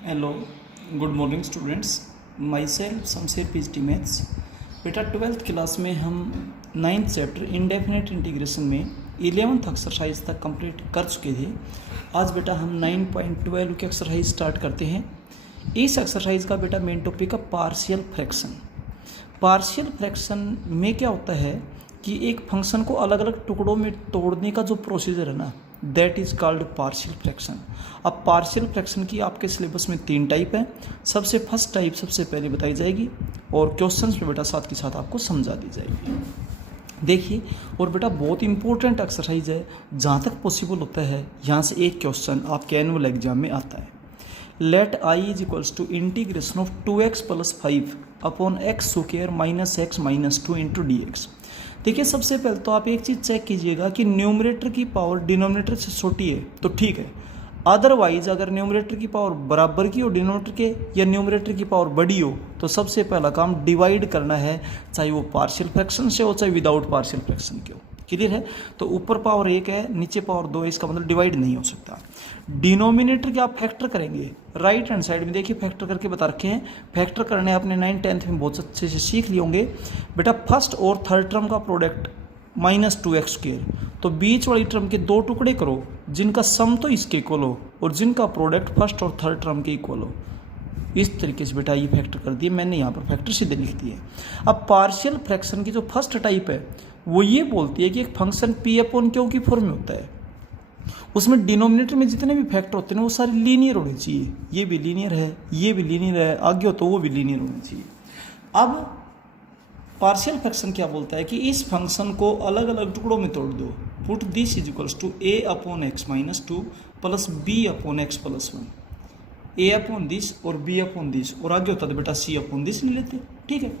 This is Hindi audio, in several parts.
Hello, good morning students. My self Shamsher PhD maths. बेटा 12th क्लास में हम 9th चैप्टर इंडेफिनेट इंटीग्रेशन में 11th एक्सरसाइज तक कंप्लीट कर चुके थे। आज बेटा हम 9.12 की एक्सरसाइज स्टार्ट करते हैं। इस एक्सरसाइज का बेटा मेन टॉपिक है पार्शियल फ्रैक्शन। पार्शियल फ्रैक्शन में क्या होता है कि एक फंक्शन को अलग अलग टुकड़ों में तोड़ने का जो प्रोसीजर है ना, that is called partial fraction. अब पार्शियल फ्रैक्शन की आपके सिलेबस में 3 टाइप है। सबसे फर्स्ट टाइप सबसे पहले बताई जाएगी और क्वेश्चंस में बेटा साथ के साथ आपको समझा दी जाएगी। देखिए, और बेटा बहुत इंपॉर्टेंट एक्सरसाइज है, जहाँ तक पॉसिबल होता है यहाँ से एक क्वेश्चन आपके एनुअल एग्जाम में आता है। Let I is equals to integration of 2x + 5 upon x square minus x minus 2 into d x. देखिए, सबसे पहले तो आप एक चीज़ चेक कीजिएगा कि न्यूमरेटर की पावर डिनोमिनेटर से छोटी है तो ठीक है। अदरवाइज अगर न्यूमरेटर की पावर बराबर की हो डिनोमिनेटर के या न्यूमरेटर की पावर बड़ी हो तो सबसे पहला काम डिवाइड करना है, चाहे वो पार्शियल फ्रैक्शन से हो चाहे विदाउट पार्शियल फ्रैक्शन के हो। क्लियर है? तो ऊपर पावर 1 है, नीचे पावर 2 है, इसका मतलब डिवाइड नहीं हो सकता। डिनोमिनेटर के आप फैक्टर करेंगे, राइट हैंड साइड में देखिए फैक्टर करके बता रखे हैं। फैक्टर करने आपने 9th 10th में बहुत अच्छे से सीख लिए होंगे। बेटा फर्स्ट और थर्ड टर्म का प्रोडक्ट -2x², तो बीच वाली टर्म के 2 टुकड़े करो जिनका सम तो इसके इक्वल हो और जिनका प्रोडक्ट फर्स्ट और थर्ड टर्म के इक्वल हो। इस तरीके से बेटा ये फैक्टर कर दिए मैंने, यहाँ पर फैक्टर सीधे लिख दिए। अब पार्शियल फ्रैक्शन की जो फर्स्ट टाइप है वो ये बोलती है कि एक फंक्शन P/Q की फॉर्म में होता है, उसमें डिनोमिनेटर में जितने भी फैक्टर होते हैं ना वो सारे लीनियर होने चाहिए। ये भी लीनियर है, ये भी लीनियर है, आगे हो तो वो भी लीनियर होने चाहिए। अब पार्शियल फ्रैक्शन क्या बोलता है कि इस फंक्शन को अलग अलग टुकड़ों में तोड़ दो। Put this is equals to a/x minus 2 plus b/x plus 1, a/दिस और b/दिस, और आगे होता तो बेटा c/दिस ले लेते। ठीक है,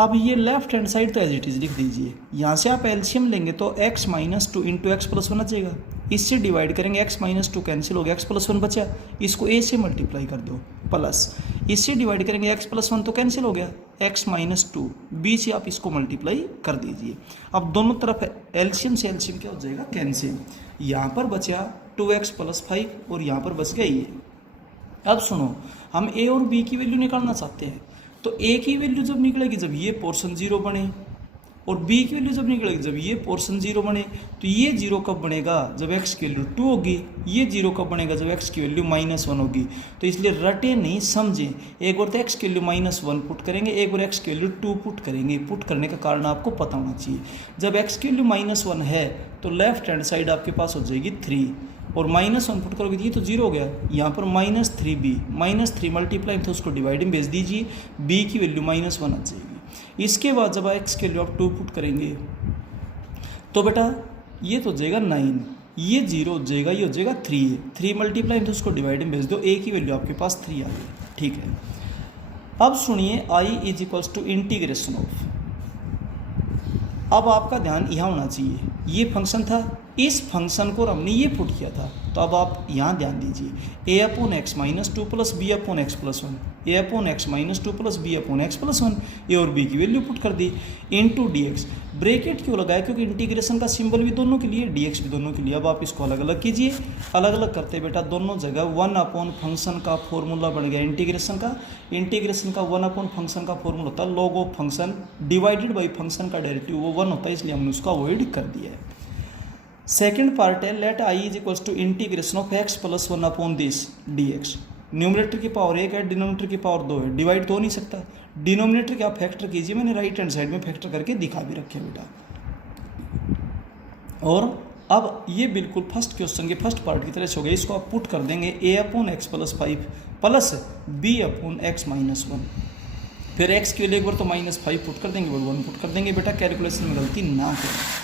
अब ये लेफ्ट हैंड साइड तो एज इट इज लिख दीजिए। यहाँ से आप एलसीएम लेंगे तो x minus 2 into x plus 1 आ जाएगा। इससे डिवाइड करेंगे x माइनस 2 कैंसिल हो गया, x प्लस 1 बचा, इसको a से मल्टीप्लाई कर दो, प्लस इससे डिवाइड करेंगे x प्लस 1 तो कैंसिल हो गया, x माइनस 2 b से आप इसको मल्टीप्लाई कर दीजिए। अब दोनों तरफ एलसीएम से एलसीएम क्या हो जाएगा, कैंसिल। यहाँ पर बचा 2x प्लस 5 और यहाँ पर बच गया ये। अब सुनो, हम a और b की वैल्यू निकालना चाहते हैं, तो a की वैल्यू जब निकलेगी जब ये पोर्शन 0 बने, और b की वैल्यू जब निकलेगी जब ये पोर्शन 0 बने। तो ये 0 कब बनेगा, जब x की वैल्यू 2 होगी। ये 0 कब बनेगा, जब x की वैल्यू -1 होगी। तो इसलिए रटे नहीं समझे, एक बार तो x की वैल्यू -1 पुट करेंगे, एक बार x की वैल्यू 2 पुट करेंगे। पुट करने का कारण आपको पता होना चाहिए। जब x की वैल्यू -1 है तो लेफ्ट हैंड साइड आपके पास हो जाएगी 3, और -1 पुट करोगे तो ये तो 0 हो गया। यहाँ पर -3b, -3 मल्टीप्लाई तो उसको डिवाइड में भेज दीजिए, b की वैल्यू -1 आ जाएगी। इसके बाद जब x के लिए आप 2 पुट करेंगे तो बेटा ये तो हो जाएगा 9, ये 0 हो जाएगा, ये हो जाएगा 3, 3 मल्टीप्लाई तो उसको डिवाइड में भेज दो, a की वैल्यू आपके पास 3 आ गई। ठीक है, अब सुनिए i is equals to integration of. अब आपका ध्यान यहाँ होना चाहिए, ये फंक्शन था, इस फंक्शन को हमने ये पुट किया था, तो अब आप यहाँ ध्यान दीजिए, a/x minus 2 plus b/x plus 1, a/x minus 2 plus b/x plus 1, ए और b की वैल्यू पुट कर दी, इंटू डी एक्स। ब्रेकेट क्यों लगाया, क्योंकि इंटीग्रेशन का सिंबल भी दोनों के लिए, डी एक्स भी दोनों के लिए। अब आप इसको अलग अलग कीजिए, अलग अलग करते बेटा दोनों जगह 1 फंक्शन का फॉर्मूला बन गया इंटीग्रेशन का। इंटीग्रेशन का 1 फंक्शन का फॉर्मूला होता है log of function divided by function का डेरिवेटिव, वो 1 होता है, इसलिए हमने उसको अवॉइड कर दिया है। सेकेंड पार्ट है, let I is equals to integration of x plus 1 upon this d x. Numerator की पावर 1 है, डिनोमिनेटर की पावर 2 है, डिवाइड तो हो नहीं सकता। डिनोमिनेटर के आप फैक्टर कीजिए, मैंने राइट हैंड साइड में फैक्टर करके दिखा भी रखे बेटा। और अब ये बिल्कुल फर्स्ट क्वेश्चन के फर्स्ट पार्ट की तरह से हो गया, इसको आप पुट कर देंगे a/x plus 5 plus b/x minus 1, फिर x के लिए एक बार तो -5 पुट कर देंगे, और 1 पुट कर देंगे। बेटा कैलकुलेशन में गलती ना करें।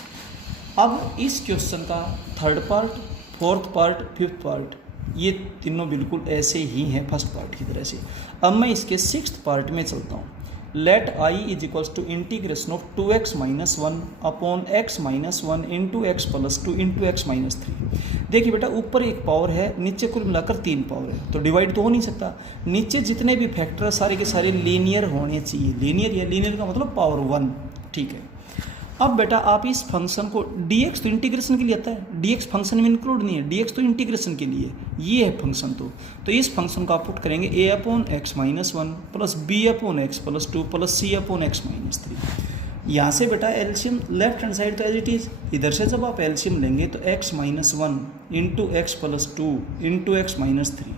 अब इस क्वेश्चन का third part, fourth part, fifth part, ये तीनों बिल्कुल ऐसे ही हैं फर्स्ट पार्ट की तरह से। अब मैं इसके सिक्स्थ पार्ट में चलता हूँ। Let I is equals to integration of 2x minus 1 upon x minus 1 into x plus 2 into x minus 3। देखिए बेटा, ऊपर एक पावर है, नीचे कुल मिलाकर 3 पावर है, तो डिवाइड तो हो नहीं सकता। नीचे जितने भी फैक्टर सारे के सारे लीनियर होने चाहिए। लीनियर या लीनियर का मतलब पावर 1। ठीक है, अब बेटा आप इस फंक्शन को dx तो इंटीग्रेशन के लिए आता है, dx फंक्शन में इंक्लूड नहीं है, dx तो इंटीग्रेशन के लिए, ये है फंक्शन। तो इस फंक्शन को आप पुट करेंगे a upon x minus one plus B upon x plus two plus C upon x minus three. यहाँ से बेटा एलसीएम लेफ्ट हैंड साइड तो एज इट इज़, इधर से जब आप एलसीएम लेंगे तो x minus one into x plus two into x minus three.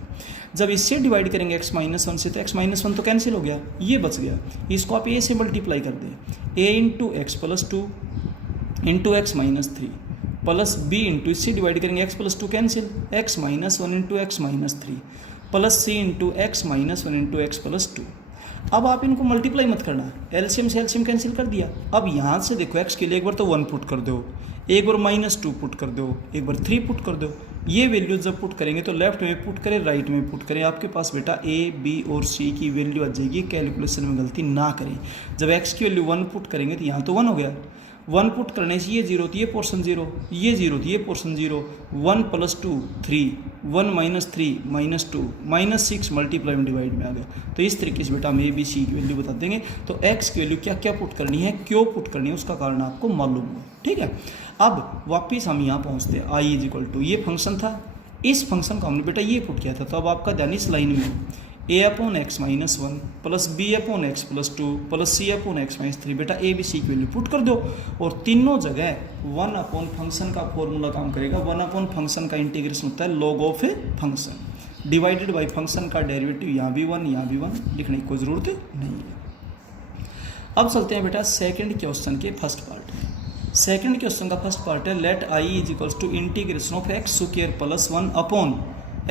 जब इससे डिवाइड करेंगे एक्स माइनस वन से तो एक्स माइनस वन तो कैंसिल हो गया, ये बच गया। इसको आप ए से मल्टीप्लाई कर दें, A into x plus two into x minus three plus B into, इससे डिवाइड करेंगे x plus two cancel, x minus one into x minus three plus C into x minus one into x plus two. अब आप इनको मल्टीप्लाई मत करना, एलसीएम से एलसीएम कैंसिल कर दिया। अब यहाँ से देखो एक्स के लिए एक बार तो वन पुट कर दो, एक बार माइनस टू पुट कर दो, एक बार थ्री पुट कर दो। ये वैल्यू जब पुट करेंगे तो लेफ्ट में पुट करें राइट में पुट करें, आपके पास बेटा ए बी और सी की वैल्यू आ जाएगी। कैलकुलेशन में गलती ना करें, जब एक्स की वैल्यू वन पुट करेंगे तो यहाँ तो वन हो गया, वन पुट करने से ये जीरो तो ये पोर्शन जीरो, ये जीरो तो ये portion zero, one plus two three, one minus three minus two minus six multiply में डिवाइड में आ गया। तो इस तरीके से बेटा हम ए बी सी की वैल्यू बता देंगे। तो एक्स की वैल्यू क्या क्या पुट करनी है, क्यों पुट करनी है, उसका कारण आपको मालूम हो। ठीक है, अब वापिस हम यहाँ पहुँचते हैं, आई इज इक्वल टू, ये फंक्शन था, इस फंक्शन को हमने बेटा ये पुट किया था। तो अब आपका ध्यान इस लाइन में A upon x minus one plus B upon x plus two plus C upon x minus three, बेटा ए बी सी की वैल्यू पुट कर दो और तीनों जगह वन अपॉन फंक्शन का फॉर्मूला काम करेगा। वन अपॉन फंक्शन का इंटीग्रेशन होता है log of a function divided by function का डेरिवेटिव, यहाँ भी वन यहाँ भी वन, लिखने की कोई ज़रूरत नहीं है। अब चलते हैं बेटा सेकेंड क्वेश्चन के फर्स्ट पार्ट में। सेकेंड क्वेश्चन का फर्स्ट पार्ट है let I is equals to integration of x square plus one upon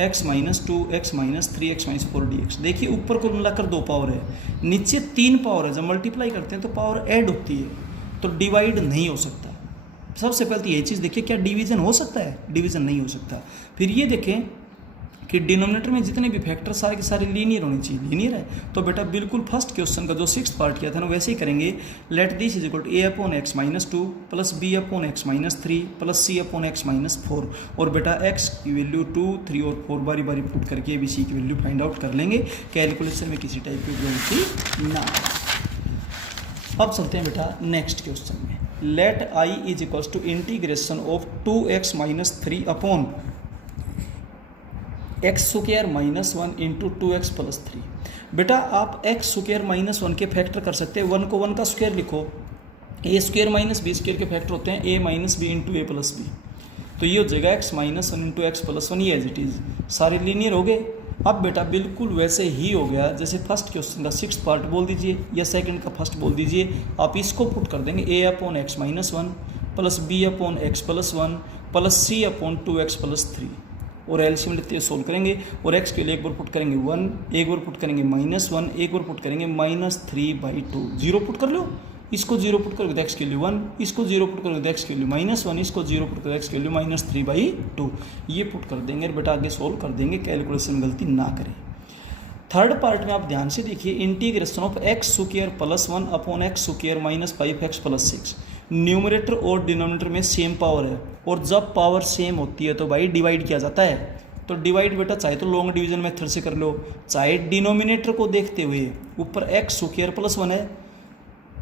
x minus two x minus three x minus four d x. देखिए ऊपर को मिलाकर दो पावर है, नीचे तीन पावर है। जब मल्टीप्लाई करते हैं तो पावर ऐड होती है, तो डिवाइड नहीं हो सकता। सबसे पहले तो ये चीज़ देखिए, क्या डिवीजन हो सकता है, डिवीजन नहीं हो सकता। फिर ये देखें कि डिनोमिनेटर में जितने भी फैक्टर सारे के सारे लीनियर होने चाहिए, लीनियर है। तो बेटा बिल्कुल फर्स्ट क्वेश्चन का जो सिक्स्थ पार्ट किया था ना वैसे ही करेंगे। Let this is equal to a upon x minus two plus B upon x minus three plus C upon x minus four. और बेटा एक्स की वैल्यू टू थ्री और फोर बारी बारी पुट करके बी सी की वैल्यू फाइंड आउट कर लेंगे। कैलकुलेशन में किसी टाइप की गलती ना। अब चलते हैं बेटा नेक्स्ट क्वेश्चन में। Let I is equals to integration of two x minus three upon x square minus one into two x plus three. बेटा आप एक्स स्क्वायर माइनस वन के फैक्टर कर सकते हैं, वन को वन का स्क्वायर लिखो, a square minus b square के फैक्टर होते हैं a minus b into a plus b. तो ये हो जाएगा x minus one into x plus one, ये एज इट इज़ सारे लीनियर हो गए। अब बेटा बिल्कुल वैसे ही हो गया जैसे फर्स्ट क्वेश्चन का सिक्स्थ पार्ट बोल दीजिए या सेकंड का फर्स्ट बोल दीजिए। आप इसको पुट कर देंगे A upon x minus one plus B upon x plus one plus C upon two x plus three और एलसीएम लेते हुए सोल्व करेंगे। और एक्स के लिए एक बार पुट करेंगे वन, एक बार पुट करेंगे माइनस वन, एक बार पुट करेंगे minus three by two. Zero put कर लो, इसको जीरो पुट करोगे तो एक्स की वैल्यू वन, इसको जीरो पुट करोगे तो एक्स की वैल्यू माइनस वन, इसको जीरो पुट करोगे एक्स की value minus three by two. ये पुट कर देंगे और बेटा आगे सोल्व कर देंगे, कैलकुलेशन में गलती ना करें। थर्ड पार्ट में आप ध्यान से देखिए, integration of x square plus one upon x square minus five x plus six. Numerator और डिनोमिनेटर में सेम पावर है और जब पावर सेम होती है तो भाई डिवाइड किया जाता है। तो डिवाइड बेटा चाहे तो लॉन्ग डिवीजन मेथड से कर लो, चाहे डिनोमिनेटर को देखते हुए। ऊपर एक्स स्क्वायर प्लस वन है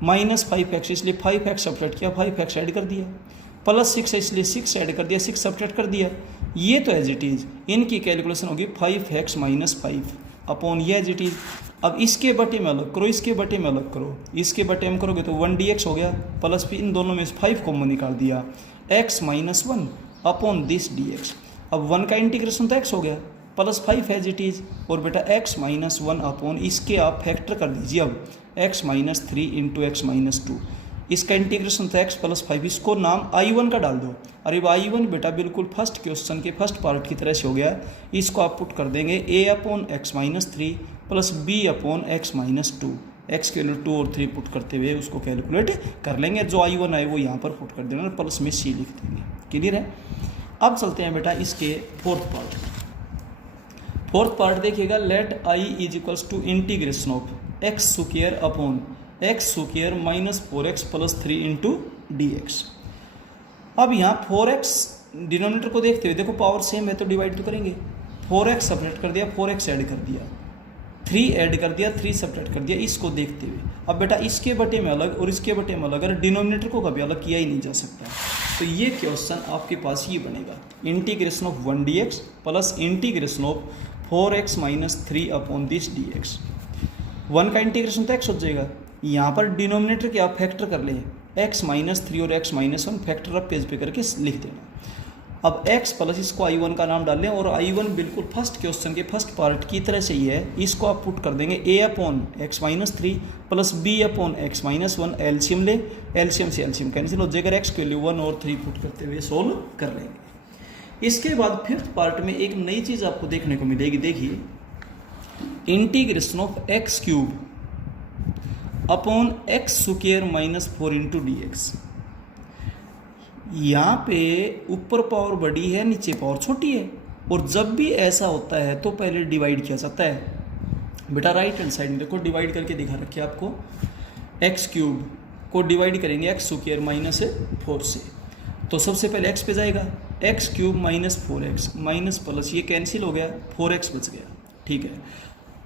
माइनस फाइव एक्स, इसलिए फाइव एक्स सब्ट्रैक्ट किया, फाइव एक्स ऐड कर दिया, प्लस सिक्स है इसलिए सिक्स ऐड कर दिया, सिक्स सब्ट्रैक्ट कर दिया। ये तो एज इट इज़ इनकी कैलकुलेशन होगी five x minus five upon ये एज इट इज़। अब इसके बटे में अलग करो, इसके बटे में अलग करो, इसके बटे में करोगे तो वन डी एक्स हो गया, प्लस फिर इन दोनों में से फाइव कॉमन निकाल दिया, x minus one upon this d x. अब वन का इंटीग्रेशन तो एक्स हो गया plus five as it is. और बेटा एक्स माइनस वन अपॉन इसके आप फैक्टर कर दीजिए। अब x minus three into x minus to, इसका इंटीग्रेशन था एक्स प्लस फाइव, इसको नाम आई वन का डाल दो। अरे आई वन बेटा बिल्कुल फर्स्ट क्वेश्चन के फर्स्ट पार्ट की तरह से हो गया। इसको आप पुट कर देंगे A upon x minus three plus B upon x minus two. X के लिए टू और थ्री पुट करते हुए उसको कैलकुलेट कर लेंगे। जो आई वन आए वो यहाँ पर पुट कर देना, प्लस में सी लिख देंगे। क्लियर है। अब चलते हैं बेटा इसके फोर्थ पार्ट। फोर्थ पार्ट देखिएगा, let I is equals to integration of x square upon x square minus four x plus three into d x. अब यहाँ फोर एक्स डिनोमिनेटर को देखते हुए देखो पावर सेम है तो डिवाइड तो करेंगे। फोर एक्स सेपरेट कर दिया, फोर एक्स ऐड कर दिया, 3 ऐड कर दिया, 3 सब्ट्रैक्ट कर दिया, इसको देखते हुए। अब बेटा इसके बटे में अलग और इसके बटे में अलग, अगर डिनोमिनेटर को कभी अलग किया ही नहीं जा सकता। तो ये क्वेश्चन आपके पास ये बनेगा, integration of 1 dx plus integration of 4x minus 3 upon this dx। 1 का इंटीग्रेशन तो x हो जाएगा, यहाँ पर डिनोमिनेटर के आप फैक्टर कर लें, x माइनस 3 और x माइनस 1 फैक्टर आप पेज पे करके लिख देना। अब x प्लस इसको I1 का नाम डाल लें, और I1 बिल्कुल फर्स्ट क्वेश्चन के फर्स्ट पार्ट की तरह से ही है, इसको आप पुट कर देंगे a upon x minus 3 plus b upon x minus 1, LCM ले, एलसीएम से एलसीएम कैंसिल हो जाएगा, x के वैल्यू 1 और 3 पुट करते हुए सोल्व कर लेंगे। इसके बाद फिफ्थ पार्ट में एक नई चीज़ आपको देखने को मिलेगी, देखिए integration of x cube upon x square minus 4 into d x. यहाँ पे ऊपर पावर बड़ी है, नीचे पावर छोटी है, और जब भी ऐसा होता है तो पहले डिवाइड किया जाता है। बेटा राइट हैंड साइड में देखो डिवाइड करके दिखा रखिए आपको, एक्स क्यूब को डिवाइड करेंगे एक्स स्क्वायर माइनस 4 से, तो सबसे पहले एक्स पे जाएगा, x cube minus 4x minus plus ये कैंसिल हो गया, 4x बच गया, ठीक है।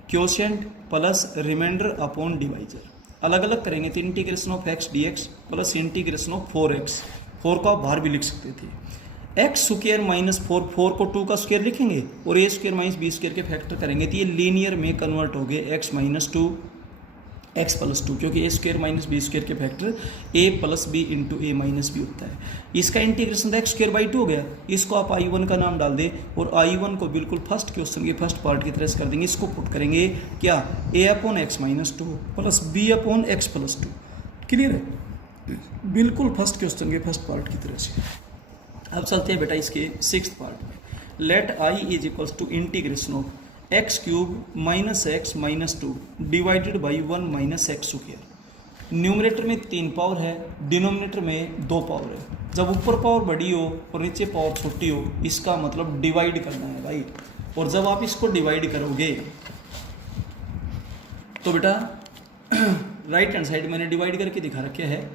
Quotient plus remainder upon divisor अलग अलग करेंगे, तो integration of x d x plus integration of 4x, 4 को आप बाहर भी लिख सकते थे, एक्स स्क्वायर माइनस 4, 4 को 2 का स्क्वायर लिखेंगे और ए स्क्वायर माइनस बी स्क्वायर के फैक्टर करेंगे, तो ये लीनियर में कन्वर्ट हो गए एक्स माइनस 2 एक्स प्लस 2, क्योंकि ए स्क्वायर माइनस बी स्क्वायर के फैक्टर ए प्लस बी इंटू ए माइनस बी होता है। इसका इंटीग्रेशन तो एक्स स्क्वायर बाई 2 हो गया, इसको आप I1 का नाम डाल दें और I1 को बिल्कुल फर्स्ट क्वेश्चन के फर्स्ट पार्ट की तरह से कर देंगे, इसको पुट करेंगे क्या, A upon x minus 2 plus B upon x plus 2, clear है, बिल्कुल फर्स्ट क्वेश्चन के फर्स्ट पार्ट की तरह से। अब चलते हैं बेटा इसके सिक्स्थ पार्ट में, let I is equals to integration of x cube minus x minus 2 divided by 1 minus x square. Numerator में 3 पावर है, डिनोमिनेटर में 2 पावर है। जब ऊपर पावर बड़ी हो और नीचे पावर छोटी हो, इसका मतलब डिवाइड करना है भाई, और जब आप इसको डिवाइड करोगे तो बेटा राइट हैंड साइड मैंने डिवाइड करके दिखा रखा है,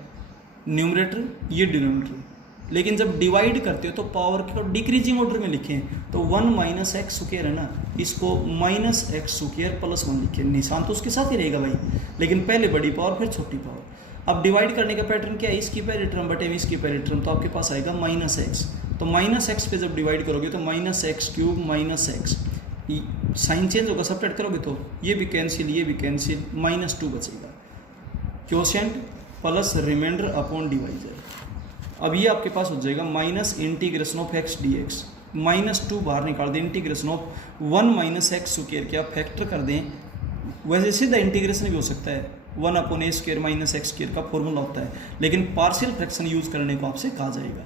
न्यूमरेटर ये डिनोमिनेटर, लेकिन जब डिवाइड करते हो तो पावर को डिक्रीजिंग ऑर्डर में लिखें, तो 1 माइनस एक्स स्क्वायर है ना, इसको माइनस एक्स स्क्वायर प्लस 1 लिखें, निशान तो उसके साथ ही रहेगा भाई, लेकिन पहले बड़ी पावर फिर छोटी पावर। अब डिवाइड करने का पैटर्न क्या है, इसकी पहले टर्म बटे में इसकी पहले टर्म, तो आपके पास आएगा माइनस एक्स, तो माइनस एक्स पे जब डिवाइड करोगे तो minus x cube minus x, sign change होगा, सब्ट्रैक्ट करोगे तो ये भी कैंसिल ये भी कैंसिल, माइनस 2 बचेगा, quotient plus remainder upon divisor. अब ये आपके पास हो जाएगा minus integration of x d x, minus 2 बाहर निकाल दें, integration of 1 minus x square के आप फैक्टर कर दें, वैसे सीधा इंटीग्रेशन भी हो सकता है, 1 अपॉन ए स्क्वायर माइनस एक्स स्क्वायर का फॉर्मूला होता है, लेकिन पार्शियल फ्रैक्शन यूज करने को आपसे कहा जाएगा।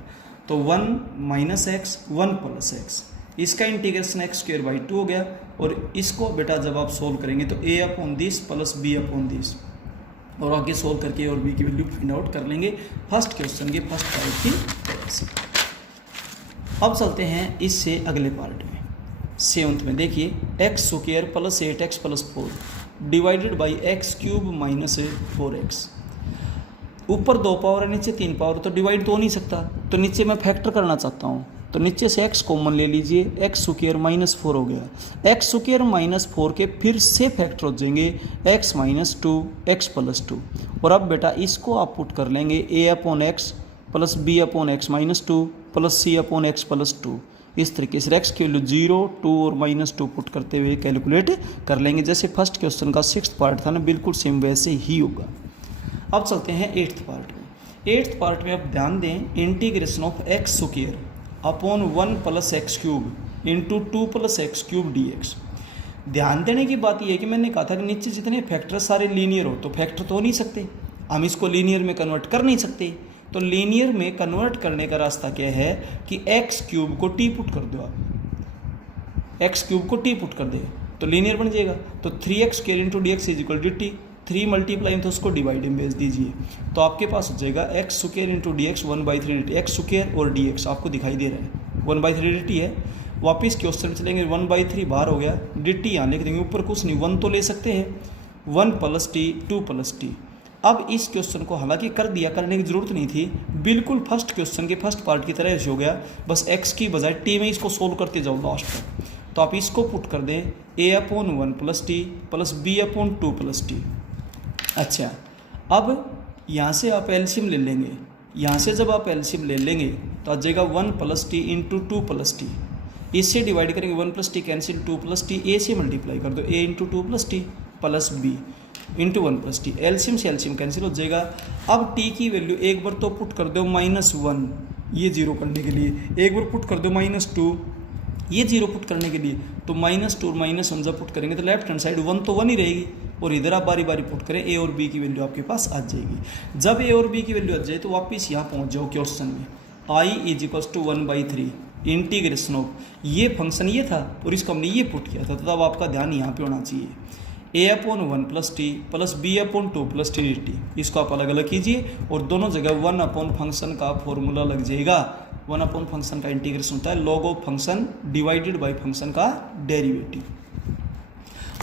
तो 1 माइनस एक्स 1 प्लस एक्स, इसका इंटीग्रेशन एक्स स्क्वायर बाई 2 हो गया, और इसको बेटा जब आप सोल्व करेंगे तो A upon this plus B upon this, और आगे सोल्व करके और बी की वैल्यू फाइंड आउट कर लेंगे फर्स्ट क्वेश्चन के फर्स्ट पार्ट की तरह से। अब चलते हैं इससे अगले पार्ट में, सेवंथ में देखिए, x square plus 8x plus 4 divided by x cube minus 4x। ऊपर 2 पावर है, नीचे 3 पावर, तो डिवाइड तो हो नहीं सकता, तो नीचे मैं फैक्टर करना चाहता हूँ, तो नीचे से x कॉमन ले लीजिए, एक्स स्क्वायर माइनस 4 हो गया, एक्स स्क्वायर माइनस 4 के फिर से फैक्टर हो जाएंगे x माइनस 2 एक्स प्लस 2, और अब बेटा इसको आप पुट कर लेंगे a upon x plus B upon x minus 2 plus c upon x plus 2, इस तरीके से x की वैल्यू 0 2 और माइनस 2 पुट करते हुए कैलकुलेट कर लेंगे, जैसे फर्स्ट क्वेश्चन का सिक्स्थ पार्ट था ना, बिल्कुल सेम वैसे ही होगा। अब चलते हैं एट्थ पार्ट में। एट्थ पार्ट में अब ध्यान दें, integration of x square upon 1 plus x cube into 2 plus x cube D x. ध्यान देने की बात यह है कि मैंने कहा था कि नीचे जितने फैक्टर सारे लीनियर हो, तो फैक्टर तो हो नहीं सकते, हम इसको लीनियर में कन्वर्ट कर नहीं सकते, तो लीनियर में कन्वर्ट करने का रास्ता क्या है कि एक्स क्यूब को टी पुट कर दो, आप एक्स क्यूब को टी पुट कर दे तो लीनियर बन जाएगा। तो 3x square into d x is equal to t, 3 multiply तो उसको डिवाइड में भेज दीजिए, तो आपके पास हो जाएगा x square into d x 1/3 dt, x square और डी एक्स आपको दिखाई दे रहा है 1/3 dt है। वापिस क्वेश्चन में चलेंगे, 1/3 बाहर हो गया, dt यहाँ लिख देंगे, ऊपर कुछ नहीं 1 तो ले सकते हैं, 1 प्लस टी 2 प्लस टी। अब इस क्वेश्चन को हालांकि कर दिया, करने की ज़रूरत नहीं थी, बिल्कुल फर्स्ट क्वेश्चन के फर्स्ट पार्ट की तरह हो गया, बस x की बजाय t में इसको सोल्व करते जाओ लास्ट तक। तो आप इसको पुट कर दें a/1 + t plus b/2 + t। अच्छा, अब यहाँ से आप एलसीएम ले लेंगे, यहाँ से जब आप एलसीएम ले लेंगे तो आ जाएगा 1 + t × 2 + t। इससे डिवाइड करेंगे 1 + t कैंसिल 2 + t, a से मल्टीप्लाई कर दो a × 2 + t plus b × 1 + t। LCM से एलसीएम कैंसिल हो जाएगा। अब t की वैल्यू एक बार तो पुट कर दो -1 ये जीरो करने के लिए, एक बार पुट कर दो -2 ये जीरो पुट करने के लिए। तो -2 और -1 जब पुट करेंगे तो लेफ्ट हैंड साइड 1 तो 1 ही रहेगी, और इधर आप बारी बारी पुट करें, ए और बी की वैल्यू आपके पास आ जाएगी। जब ए और बी की वैल्यू आ जाए तो वापस यहाँ पहुँच जाओ क्वेश्चन में, i = 1/3 इंटीग्रेशन ऑफ ये फंक्शन ये था और इसको हमने ये पुट किया था, तो तब आपका ध्यान यहाँ पे होना चाहिए। a/1 + t plus b/2 + t dt, इसको आप अलग अलग कीजिए और दोनों जगह 1 फंक्शन का फॉर्मूला लग जाएगा। 1 फंक्शन का इंटीग्रेशन होता है log of function divided by function का डेरिवेटिव।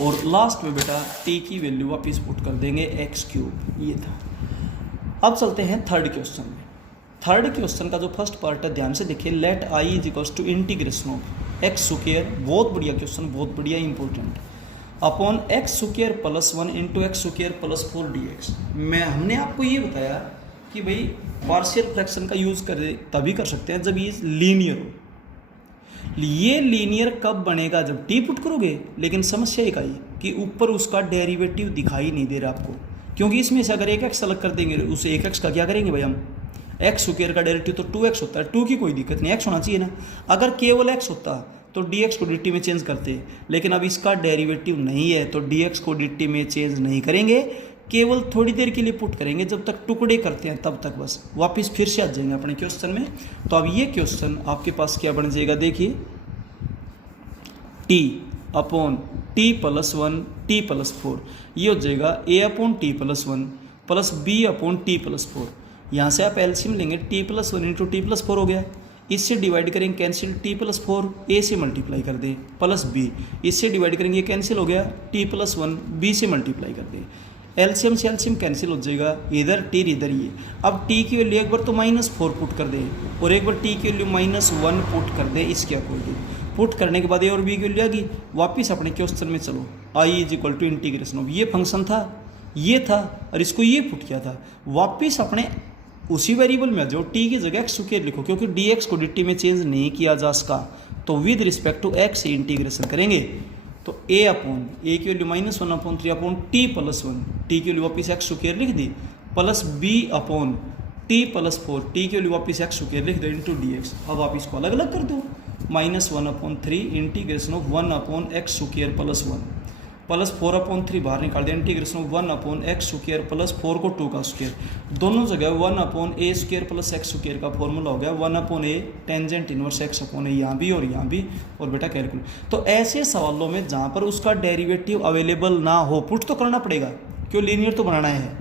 और लास्ट में बेटा t की वैल्यू वापस पुट कर देंगे x3, ये था। अब चलते हैं थर्ड क्वेश्चन में। थर्ड क्वेश्चन का जो फर्स्ट पार्ट है ध्यान से देखिए, let i = integration of x², बहुत बढ़िया क्वेश्चन, बहुत बढ़िया important, upon x² + 1 × x² + 4 dx। हमने आपको ये बताया कि भाई पार्शियल फ्रैक्शन का यूज़ करें तभी कर सकते हैं जब ये लीनियर हो। ये लीनियर कब बनेगा, जब टी पुट करोगे। लेकिन समस्या एक आई कि ऊपर उसका डेरिवेटिव दिखाई नहीं दे रहा आपको, क्योंकि इसमें से अगर एक एक्स अलग कर देंगे उस एक एक्स का क्या करेंगे भाई हम, x² का डेरिवेटिव तो 2x होता है, 2 की कोई दिक्कत नहीं, x होना चाहिए ना। अगर केवल x होता तो dx को dt में चेंज करते, लेकिन अब इसका डेरिवेटिव नहीं है तो dx को dt में चेंज नहीं करेंगे, केवल थोड़ी देर के लिए पुट करेंगे, जब तक टुकड़े करते हैं तब तक बस। वापस फिर से आ जाएंगे अपने क्वेश्चन में। तो अब ये क्वेश्चन आपके पास क्या बन जाएगा, देखिए t/t + 1 t + 4, ये हो जाएगा a/t + 1 प्लस b/t + 4। यहाँ से आप एलसीएम लेंगे, t + 1 × t + 4 हो गया, इससे डिवाइड करेंगे कैंसिल t + 4 a से मल्टीप्लाई कर दें प्लस b, इससे डिवाइड करेंगे ये कैंसिल हो गया, t + 1 b से मल्टीप्लाई कर दें, एलसीएम से एलसीएम कैंसिल हो जाएगा, इधर t इधर ये। अब t की वैल्यू एक बार तो -4 पुट कर दें और एक बार t की वैल्यू -1 पुट कर दें, इसके अकॉर्डिंग पुट करने के बाद a और b की वैल्यू आ गई। वापिस अपने क्वेश्चन में चलो, i = इंटीग्रेशन ऑफ ये फंक्शन था, ये था और इसको ये पुट किया था। वापिस अपने उसी वेरिएबल में जो t की जगह x² लिखो, क्योंकि dx को dt में चेंज नहीं किया जा सका, तो विद रिस्पेक्ट टू x से इंटीग्रेशन करेंगे। तो a की वैल्यू -1/3/t + 1, t की वैल्यू वापिस x² लिख दी, प्लस b/t + 4, t की वैल्यू वापिस x² लिख दो इंटू dx। अब आप इसको अलग अलग कर दो, -1/3 इंटीग्रेशन ऑफ 1/x² + 1 प्लस 4/3 बाहर निकाल दिया, इंटीग्रेशन ऑफ 1/x² + 4 को 2 का स्क्वायर, दोनों जगह 1/a² + x² का फॉर्मूला हो गया 1/a टेंजेंट इनवर्स x/a, यहाँ भी और यहाँ भी, और बेटा कैलकुलेट। तो ऐसे सवालों में जहाँ पर उसका डेरिवेटिव अवेलेबल ना हो, पुट तो करना पड़ेगा क्यों, लीनियर तो बनाना है,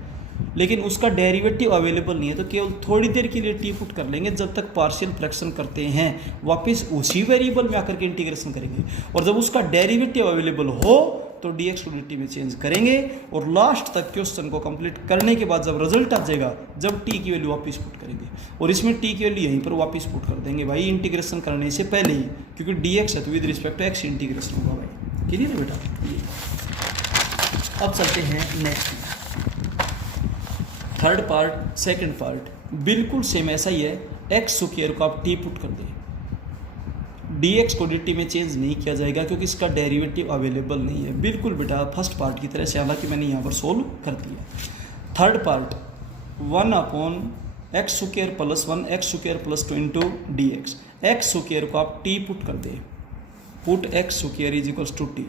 लेकिन उसका डेरिवेटिव अवेलेबल नहीं है तो केवल थोड़ी देर के लिए टी पुट कर लेंगे, जब तक पार्शियल फ्रैक्शन करते हैं वापस उसी वेरिएबल में आकर के इंटीग्रेशन करेंगे, और जब उसका डेरिवेटिव अवेलेबल हो तो dx को dt में चेंज करेंगे, और लास्ट तक क्वेश्चन को कंप्लीट करने के बाद जब रिजल्ट आ जाएगा, जब t की वैल्यू वापस पुट करेंगे, और इसमें t की वैल्यू यहीं पर वापस पुट कर देंगे भाई इंटीग्रेशन करने से पहले ही, क्योंकि dx है तो with respect to x integration होगा भाई। क्लियर है बेटा। अब चलते हैं next third part, second part बिल्कुल सेम ऐसा ही है, x² को आप t पुट कर दें, dx को dt में चेंज नहीं किया जाएगा क्योंकि इसका डेरिवेटिव अवेलेबल नहीं है, बिल्कुल बेटा फर्स्ट पार्ट की तरह से, हालांकि मैंने यहाँ पर सोल्व कर दिया। Third part 1/x² + 1 x² + 2 into dx, x² को आप t पुट कर दें, पुट x² = t,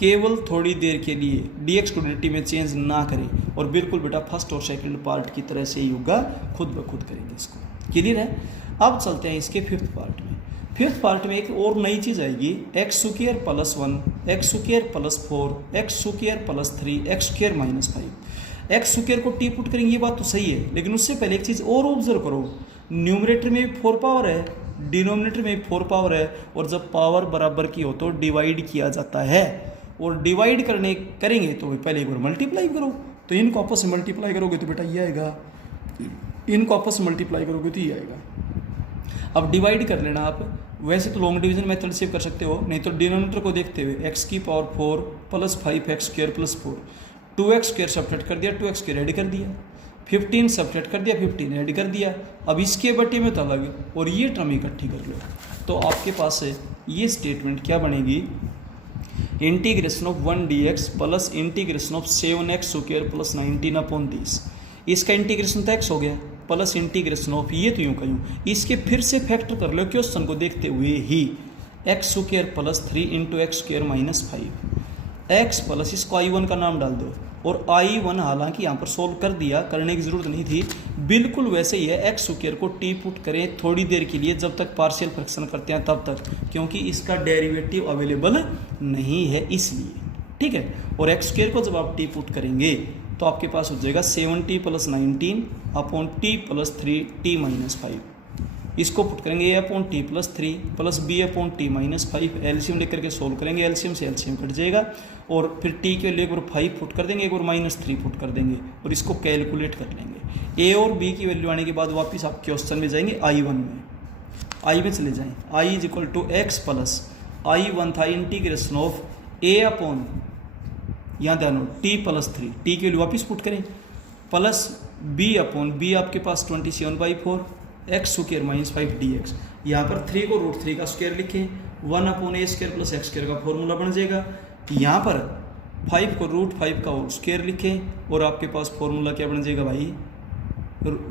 केवल थोड़ी देर के लिए dx को dt में चेंज ना करें, और बिल्कुल बेटा फर्स्ट और सेकंड पार्ट की तरह से ही होगा, खुद ब खुद करेंगे इसको। क्लियर है। अब चलते हैं इसके फिफ्थ पार्ट में। फिफ्थ पार्ट में एक और नई चीज़ आएगी, x² + 1 x² + 4 x² + 3 x² - 5। x² को t पुट करेंगे, ये बात तो सही है, लेकिन उससे पहले एक चीज़ और ऑब्जर्व करो, न्यूमरेटर में भी 4 पावर है, डिनोमिनेटर में भी 4 पावर है, और जब पावर बराबर की हो तो डिवाइड किया जाता है, और डिवाइड करेंगे तो पहले एक बार मल्टीप्लाई करो, तो इनको आपस में मल्टीप्लाई करोगे तो बेटा ये आएगा, इनको आपस में मल्टीप्लाई करोगे तो ये आएगा। अब डिवाइड कर लेना आप, वैसे तो लॉन्ग डिवीजन मेथड से कर सकते हो, नहीं तो डिनोमिनेटर को देखते हुए x की power 4 plus 5x square plus 4, 2x square subtract कर दिया, 2x स्क्वायर ऐड कर दिया, 15 सब्ट्रैक्ट कर दिया, 15 ऐड कर दिया। अब इसके बटे में तो अलग और ये टर्म इकट्ठी कर लो, तो आपके पास ये स्टेटमेंट क्या बनेगी, integration of 1 dx plus integration of 7x square plus 19/30। इसका इंटीग्रेशन तो x हो गया प्लस इंटीग्रेशन ऑफ ये तो यूँ का यूँ, इसके फिर से फैक्टर कर लो क्वेश्चन को देखते हुए ही, x square plus 3 into x square minus 5 x plus इसको I1 का नाम डाल दो, और I1 हालांकि यहाँ पर सोल्व कर दिया, करने की ज़रूरत नहीं थी, बिल्कुल वैसे ही है। x स्क्वायर को t पुट करें थोड़ी देर के लिए, जब तक पार्शियल फ्रैक्शन करते हैं तब तक, क्योंकि इसका डेरिवेटिव अवेलेबल नहीं है इसलिए, ठीक है। और x स्क्वायर को जब आप t पुट करेंगे तो आपके पास हो जाएगा 7t plus 19 upon t plus 3t minus 5। इसको पुट करेंगे a upon T plus 3 plus b upon T minus 5, LCM लेकर के सोल्व करेंगे, एलसीएम से एलसीएम कट जाएगा, और फिर t के लिए एक बार 5 पुट कर देंगे, एक बार -3 पुट कर देंगे, और इसको कैलकुलेट कर लेंगे। a और b की वैल्यू आने के बाद वापस आप क्वेश्चन में जाएंगे I1 में, I में चले जाएँ, i is equal to x plus I1 था इंटीग्रेशन ऑफ a अपॉन, यहाँ ध्यान हो, t प्लस 3, t की वैल्यू वापस पुट करें, प्लस b अपॉन b आपके पास 27/4 एक्स स्क्वायर माइनस 5 dx, यहाँ पर 3 को √3 का स्क्वायर लिखें, 1 upon a square plus x square का फॉर्मूला बन जाएगा। यहाँ पर 5 को √5 का होल स्क्वायर लिखें, और आपके पास फॉर्मूला क्या बन जाएगा भाई,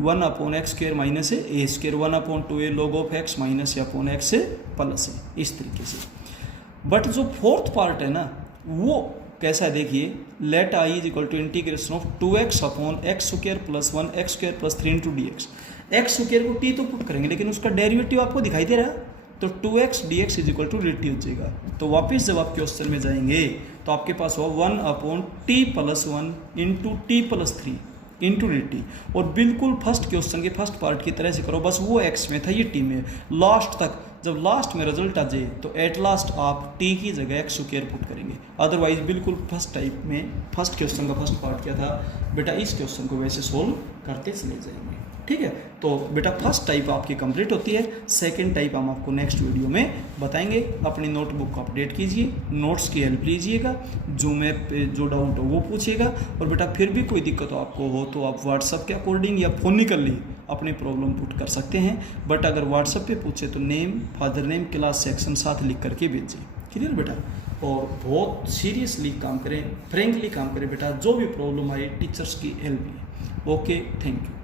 1 upon x square minus a square, 1 upon 2a log of x minus upon x plus है, इस तरीके से। बट जो फोर्थ पार्ट है ना, वो कैसा है देखिए, let i is equal to integration of 2x अपॉन x square plus 1 x square plus 3 into dx। X square को t तो पुट करेंगे, लेकिन उसका डेरिवेटिव आपको दिखाई दे रहा है, तो 2x dx is equal to dt हो जाएगा। तो वापस जब आप क्वेश्चन में जाएंगे तो आपके पास होगा 1 upon t plus 1 into T plus 3 into dt, और बिल्कुल फर्स्ट क्वेश्चन के फर्स्ट पार्ट की तरह से करो, बस वो x में था, ये t में, लास्ट तक जब लास्ट में रिजल्ट आ जाए तो एट लास्ट आप t की जगह एक्स स्क्वायर पुट करेंगे। अदरवाइज बिल्कुल फर्स्ट टाइप में, फर्स्ट क्वेश्चन का फर्स्ट पार्ट क्या था बेटा, इस क्वेश्चन को वैसे सोल्व करते चले जाएंगे, ठीक है। तो बेटा फर्स्ट टाइप आपकी कंप्लीट होती है, सेकंड टाइप हम आपको नेक्स्ट वीडियो में बताएंगे। अपनी नोटबुक को अपडेट कीजिए, नोट्स की हेल्प लीजिएगा, जूम ऐप पे जो डाउट हो वो पूछिएगा, और बेटा फिर भी कोई दिक्कत आपको हो तो आप व्हाट्सअप के अकॉर्डिंग या फोनिकली अपनी प्रॉब्लम पुट कर सकते हैं। बट अगर व्हाट्सअप पे पूछे तो name, father name, class section साथ लिख करके भेजें, क्लियर बेटा। और बहुत सीरियसली काम करें, फ्रेंकली काम करें बेटा, जो भी प्रॉब्लम आए टीचर्स की हेल्प लें। Okay, thank you.